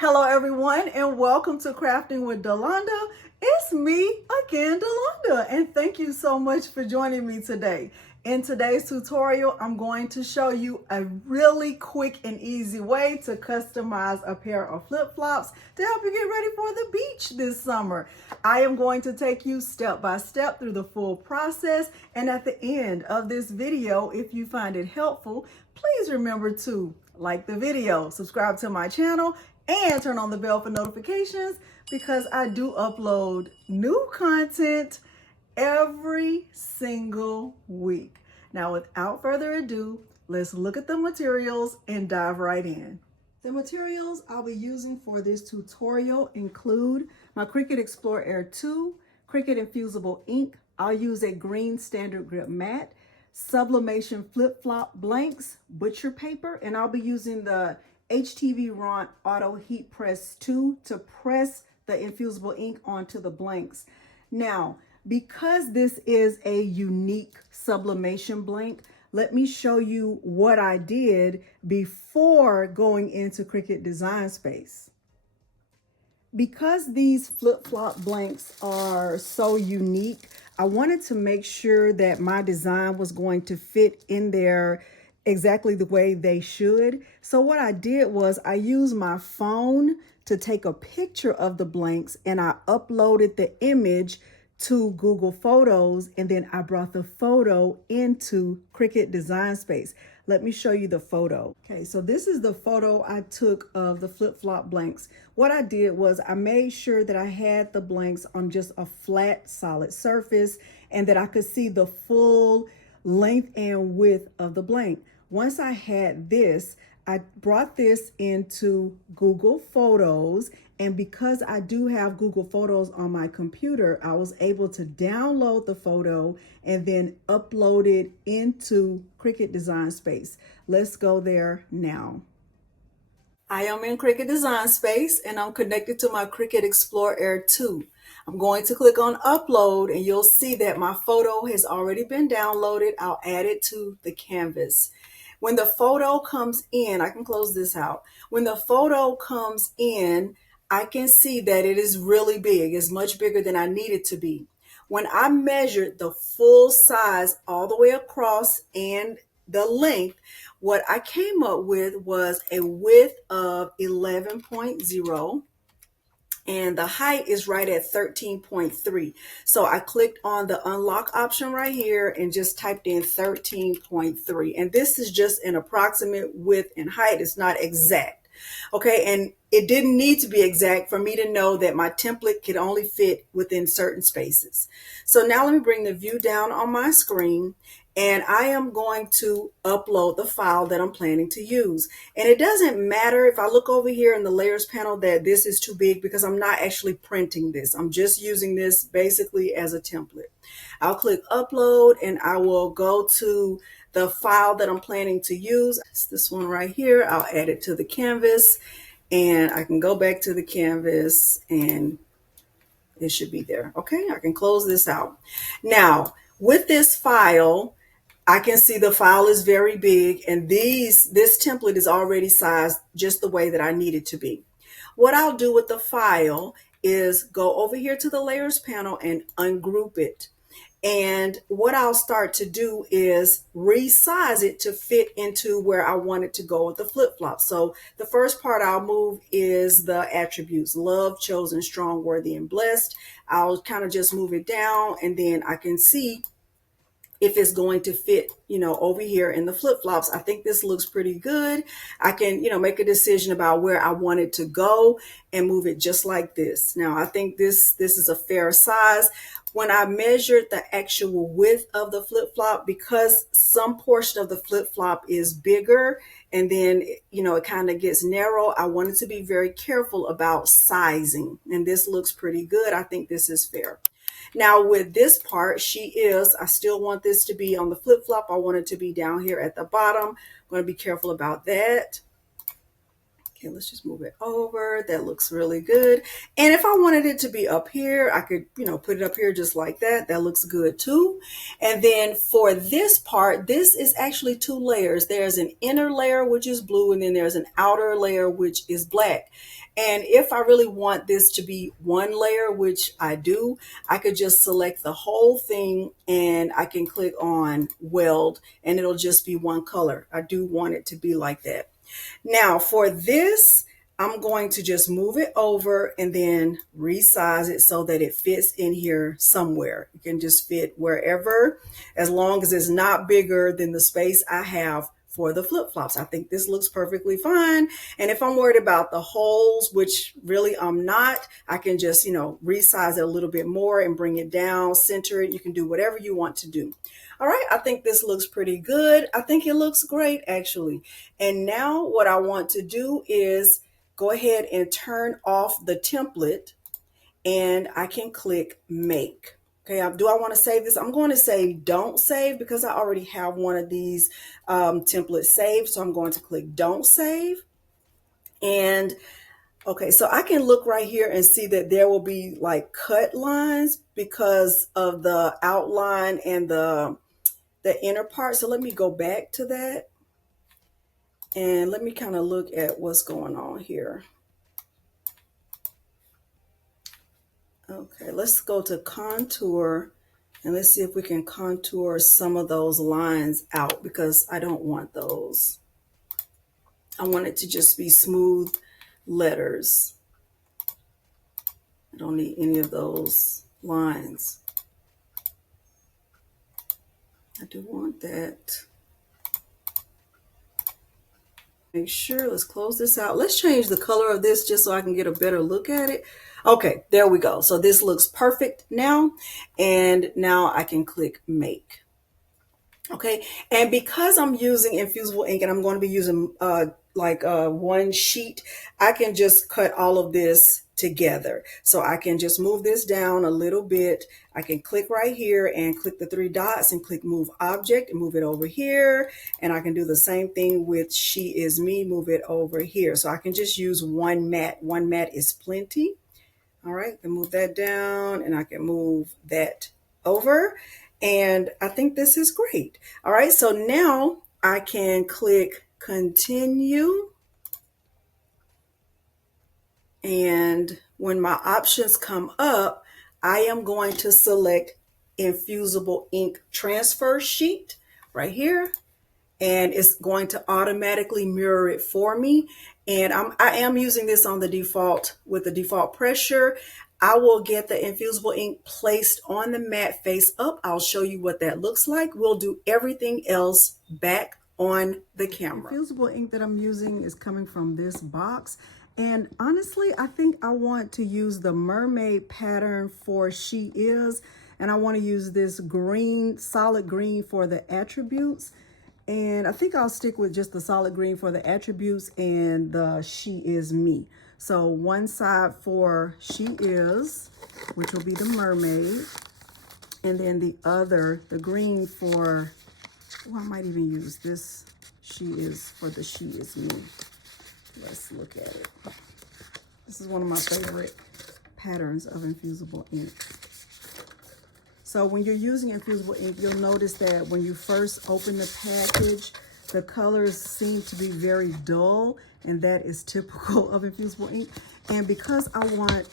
Hello everyone and welcome to Crafting with Delonda. It's me again, Delonda, and thank you so much for joining me today. In today's tutorial, I'm going to show you a really quick and easy way to customize a pair of flip-flops to help you get ready for the beach this summer. I am going to take you step by step through the full process, and at the end of this video, if you find it helpful, please remember to like the video, subscribe to my channel, and turn on the bell for notifications because I do upload new content every single week. Now, without further ado, let's look at the materials and dive right in. The materials I'll be using for this tutorial include my Cricut Explore Air 2, Cricut Infusible Ink. I'll use a green standard grip mat, Sublimation flip-flop blanks, butcher paper, and I'll be using the HTV Ront Auto Heat Press 2 to press the infusible ink onto the blanks. Now, because this is a unique sublimation blank, let me show you what I did before going into Cricut Design Space. Because these flip-flop blanks are so unique, I wanted to make sure that my design was going to fit in there exactly the way they should. So what I did was I used my phone to take a picture of the blanks and I uploaded the image to Google Photos, and then I brought the photo into Cricut Design Space. Let me show you the photo. Okay, so this is the photo I took of the flip-flop blanks. What I did was I made sure that I had the blanks on just a flat, solid surface and that I could see the full length and width of the blank. Once I had this, I brought this into Google Photos, and because I do have Google Photos on my computer, I was able to download the photo and then upload it into Cricut Design Space. Let's go there now. I am in Cricut Design Space and I'm connected to my Cricut Explore Air 2. I'm going to click on Upload and you'll see that my photo has already been downloaded. I'll add it to the canvas. When the photo comes in, I can close this out. When the photo comes in, I can see that it is really big. It's much bigger than I need it to be. When I measured the full size all the way across and the length, what I came up with was a width of 11.0. And the height is right at 13.3. So I clicked on the unlock option right here and just typed in 13.3. And this is just an approximate width and height. It's not exact. Okay, and it didn't need to be exact for me to know that my template could only fit within certain spaces. So now let me bring the view down on my screen, and I am going to upload the file that I'm planning to use. And it doesn't matter if I look over here in the layers panel that this is too big because I'm not actually printing this. I'm just using this basically as a template. I'll click upload and I will go to the file that I'm planning to use. It's this one right here. I'll add it to the canvas and I can go back to the canvas and it should be there. Okay, I can close this out. Now, with this file, I can see the file is very big and this template is already sized just the way that I need it to be. What I'll do with the file is go over here to the layers panel and ungroup it. And what I'll start to do is resize it to fit into where I want it to go with the flip-flop. So the first part I'll move is the attributes: love, chosen, strong, worthy, and blessed. I'll kind of just move it down and then I can see if it's going to fit, over here in the flip-flops. I think this looks pretty good. I can, make a decision about where I want it to go and move it just like this. Now, I think this is a fair size. When I measured the actual width of the flip-flop, because some portion of the flip-flop is bigger and then, it kind of gets narrow, I wanted to be very careful about sizing. And this looks pretty good. I think this is fair. Now with this part, I still want this to be on the flip-flop. I want it to be down here at the bottom. I'm going to be careful about that. Okay, let's just move it over. That looks really good. And if I wanted it to be up here, I could, put it up here just like that. That looks good too. And then for this part, this is actually 2 layers. There's an inner layer, which is blue, and then there's an outer layer, which is black. And if I really want this to be 1 layer, which I do, I could just select the whole thing and I can click on weld and it'll just be 1 color. I do want it to be like that. Now for this, I'm going to just move it over and then resize it so that it fits in here somewhere. It can just fit wherever, as long as it's not bigger than the space I have for the flip-flops. I think this looks perfectly fine. And if I'm worried about the holes, which really I'm not, I can just, resize it a little bit more and bring it down, center it. You can do whatever you want to do. All right, I think this looks pretty good. I think it looks great, actually. And now what I want to do is go ahead and turn off the template, and I can click Make. Okay, do I want to save this? I'm going to say Don't Save because I already have one of these templates saved. So I'm going to click Don't Save. And okay, so I can look right here and see that there will be like cut lines because of the outline and the inner part. So let me go back to that and let me kind of look at what's going on here. Okay, let's go to contour and let's see if we can contour some of those lines out because I don't want those. I want it to just be smooth letters. I don't need any of those lines. I do want that. Make sure, let's close this out. Let's change the color of this just so I can get a better look at it. Okay, there we go. So this looks perfect now. And now I can click Make. Okay, and because I'm using Infusible Ink and I'm going to be using one sheet, I can just cut all of this together. So I can just move this down a little bit. I can click right here and click the 3 dots and click Move Object and move it over here. And I can do the same thing with She Is Me, move it over here. So I can just use one mat. One mat is plenty. All right, I can move that down and I can move that over. And I think this is great. All right, so now I can click Continue. And when my options come up, I am going to select Infusible Ink Transfer Sheet right here. And it's going to automatically mirror it for me. And I am using this on the default with the default pressure. I will get the Infusible Ink placed on the mat face up. I'll show you what that looks like. We'll do everything else back on the camera. The Infusible Ink that I'm using is coming from this box. And honestly, I think I want to use the mermaid pattern for She Is. And I want to use this green, solid green for the attributes. And I think I'll stick with just the solid green for the attributes and the She Is Me. So one side for She Is, which will be the mermaid. And then the other, the green for, I might even use this She Is for the She Is Me. Let's look at it. This is one of my favorite patterns of Infusible Ink. So when you're using Infusible Ink, you'll notice that when you first open the package, the colors seem to be very dull, and that is typical of Infusible Ink. And because I want,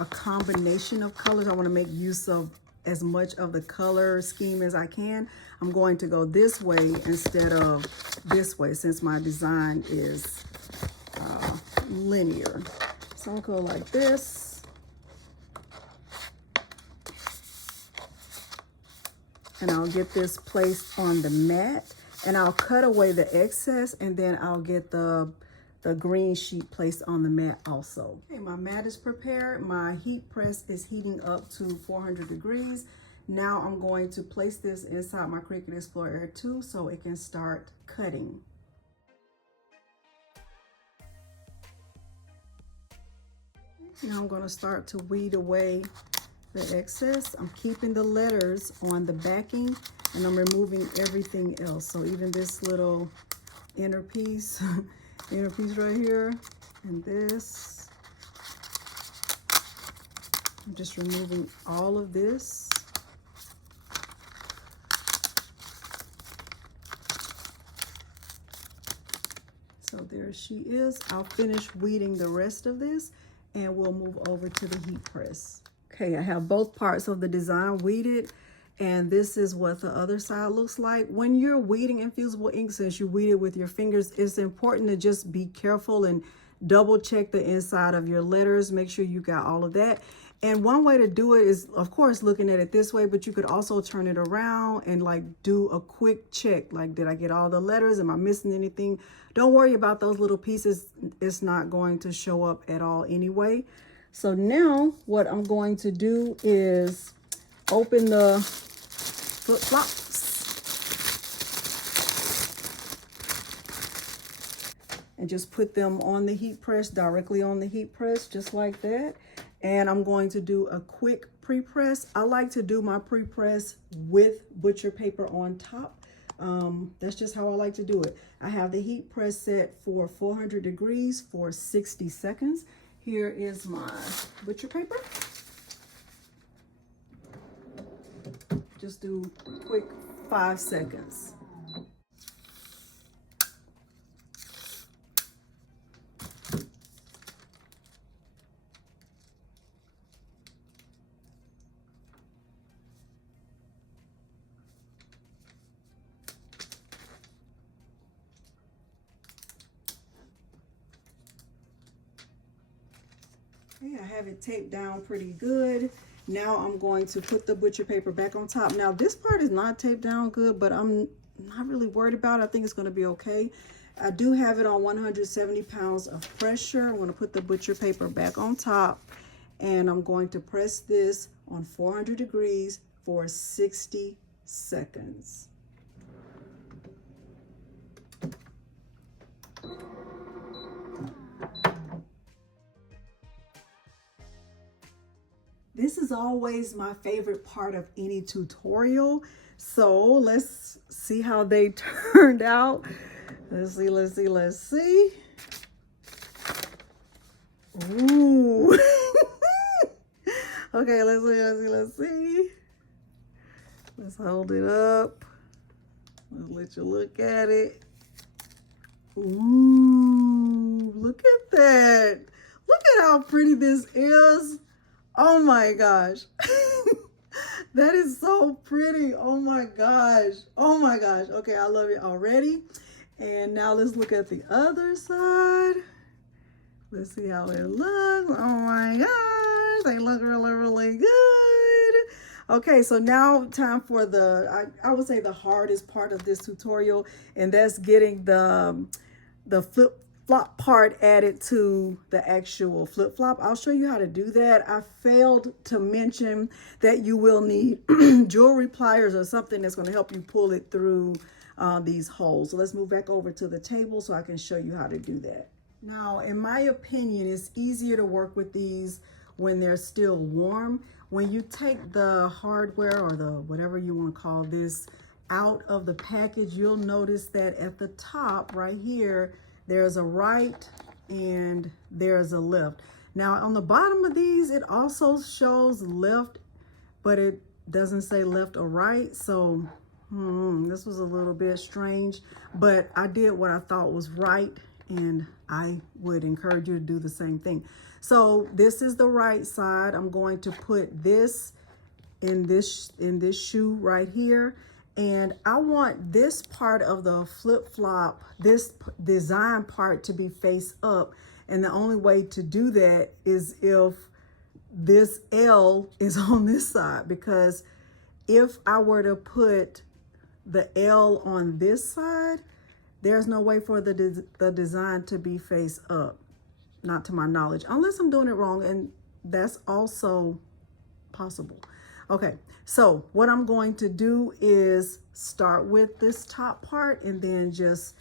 a combination of colors, I want to make use of as much of the color scheme as I can, I'm going to go this way instead of this way since my design is linear. So I'll go like this. And I'll get this placed on the mat and I'll cut away the excess and then I'll get the green sheet placed on the mat also. Okay, my mat is prepared. My heat press is heating up to 400 degrees. Now I'm going to place this inside my Cricut Explore Air 2 so it can start cutting. Now I'm going to start to weed away the excess. I'm keeping the letters on the backing and I'm removing everything else. So even this little inner piece inner piece right here, and this. I'm just removing all of this. So there she is. I'll finish weeding the rest of this and we'll move over to the heat press. Okay, I have both parts of the design weeded, and this is what the other side looks like. When you're weeding infusible ink, since you weed it with your fingers, it's important to just be careful and double check the inside of your letters. Make sure you got all of that. And one way to do it is, of course, looking at it this way, but you could also turn it around and like do a quick check. Like, did I get all the letters? Am I missing anything? Don't worry about those little pieces. It's not going to show up at all anyway. So now what I'm going to do is open the flip-flops. And just put them on the heat press, directly on the heat press, just like that. And I'm going to do a quick pre-press. I like to do my pre-press with butcher paper on top. That's just how I like to do it. I have the heat press set for 400 degrees for 60 seconds. Here is my butcher paper. Just do quick 5 seconds. Okay, I have it taped down pretty good. Now I'm going to put the butcher paper back on top. Now this part is not taped down good, but I'm not really worried about it. I think it's going to be okay. I do have it on 170 pounds of pressure. I'm going to put the butcher paper back on top, and I'm going to press this on 400 degrees for 60 seconds. This is always my favorite part of any tutorial. So let's see how they turned out. Let's see. Ooh. Okay, let's see. Let's hold it up. Let's let you look at it. Ooh, look at that. Look at how pretty this is. Oh my gosh. That is so pretty. Oh my gosh. Oh my gosh. Okay, I love it already. And now let's look at the other side. Let's see how it looks. Oh my gosh. They look really, really good. Okay, so now time for I would say the hardest part of this tutorial, and that's getting the flip-flop part added to the actual flip-flop. I'll show you how to do that. I failed to mention that you will need jewelry pliers or something that's going to help you pull it through these holes. So let's move back over to the table so I can show you how to do that. Now, in my opinion, it's easier to work with these when they're still warm. When you take the hardware or the whatever you want to call this out of the package, you'll notice that at the top right here, there's a right and there's a left. Now on the bottom of these, it also shows left, but it doesn't say left or right. So this was a little bit strange, but I did what I thought was right, and I would encourage you to do the same thing. So this is the right side. I'm going to put this in this shoe right here. And I want this part of the flip-flop, this design part, to be face up. And the only way to do that is if this L is on this side, because if I were to put the L on this side, there's no way for the design to be face up, not to my knowledge, unless I'm doing it wrong, and that's also possible. Okay, so what I'm going to do is start with this top part and then just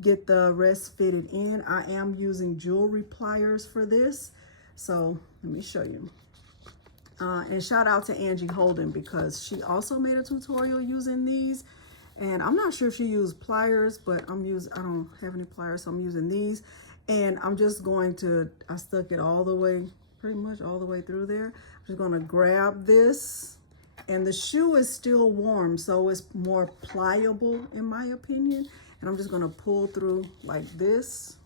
get the rest fitted in. I am using jewelry pliers for this, so let me show you. And shout out to Angie Holden, because she also made a tutorial using these, And I'm not sure if she used pliers, but I don't have any pliers, so I'm using these. And I'm just going to, I stuck it all the way, pretty much all the way through there. I'm just gonna grab this, and the shoe is still warm, so it's more pliable in my opinion. And I'm just gonna pull through like this.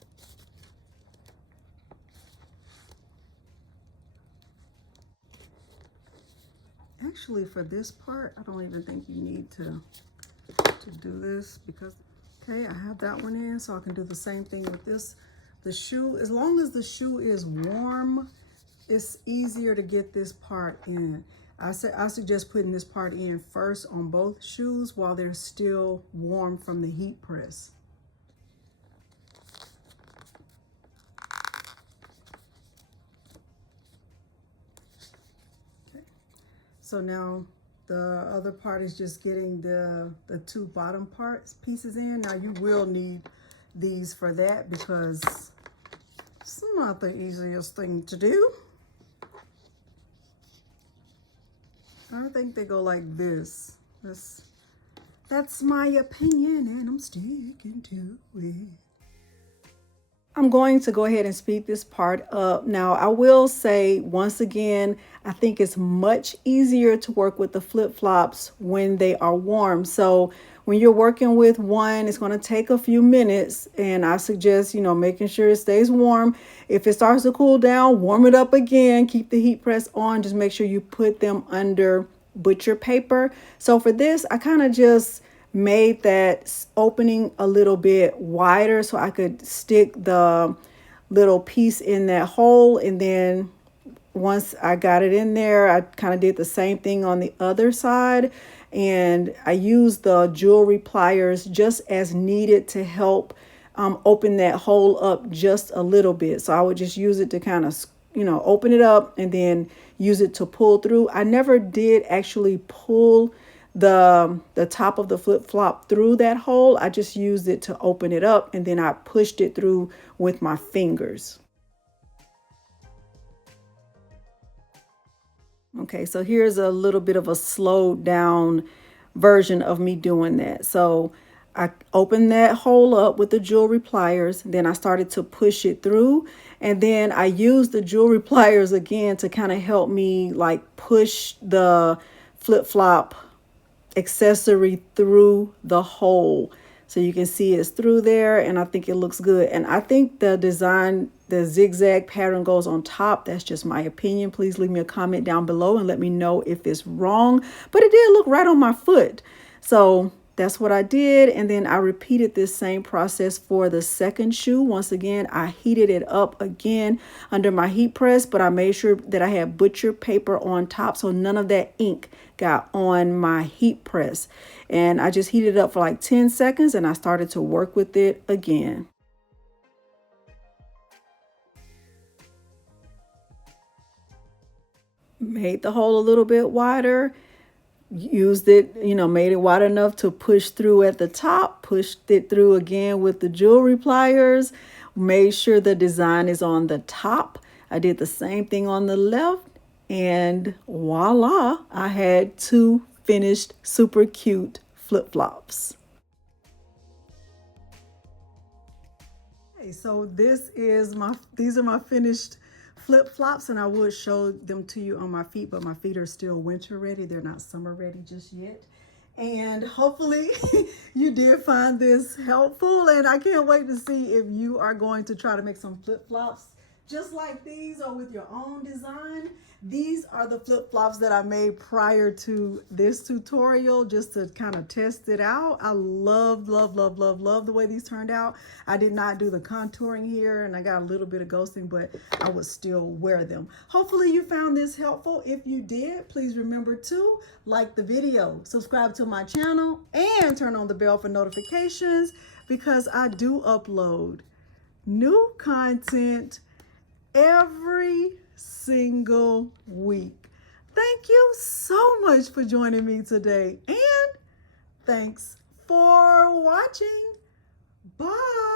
Actually, for this part, I don't even think you need to do this because, okay, I have that one in, so I can do the same thing with this. The shoe, as long as the shoe is warm, it's easier to get this part in. I suggest putting this part in first on both shoes while they're still warm from the heat press. Okay. So now the other part is just getting the two bottom pieces in. Now you will need these for that because it's not the easiest thing to do. I think they go like this. That's my opinion, and I'm sticking to it. I'm going to go ahead and speed this part up. Now, I will say once again, I think it's much easier to work with the flip-flops when they are warm. So when you're working with one, it's going to take a few minutes, and I suggest, making sure it stays warm. If it starts to cool down, warm it up again, keep the heat press on, just make sure you put them under butcher paper. So for this, I kind of just made that opening a little bit wider so I could stick the little piece in that hole. And then once I got it in there, I kind of did the same thing on the other side. And I used the jewelry pliers just as needed to help open that hole up just a little bit. So I would just use it to kind of, open it up and then use it to pull through. I never did actually pull the top of the flip-flop through that hole. I just used it to open it up, and then I pushed it through with my fingers. Okay, so here's a little bit of a slowed down version of me doing that. So I opened that hole up with the jewelry pliers, then I started to push it through, and then I used the jewelry pliers again to kind of help me like push the flip-flop accessory through the hole. So you can see it's through there, and I think it looks good. And I think the design, the zigzag pattern goes on top. That's just my opinion. Please leave me a comment down below and let me know if it's wrong. But it did look right on my foot. So that's what I did. And then I repeated this same process for the second shoe. Once again, I heated it up again under my heat press, but I made sure that I had butcher paper on top so none of that ink got on my heat press. And I just heated it up for like 10 seconds and I started to work with it again. Made the hole a little bit wider. Used it, made it wide enough to push through at the top, pushed it through again with the jewelry pliers, made sure the design is on the top. I did the same thing on the left, and voila, I had two finished super cute flip-flops. Okay, so these are my finished flip-flops, and I would show them to you on my feet, but my feet are still winter ready. They're not summer ready just yet. And hopefully you did find this helpful, and I can't wait to see if you are going to try to make some flip-flops just like these or with your own design. These are the flip-flops that I made prior to this tutorial just to kind of test it out. I love the way these turned out. I did not do the contouring here, and I got a little bit of ghosting, but I would still wear them. Hopefully you found this helpful. If you did, please remember to like the video, subscribe to my channel, and turn on the bell for notifications because I do upload new content every single week. Thank you so much for joining me today, and thanks for watching. Bye.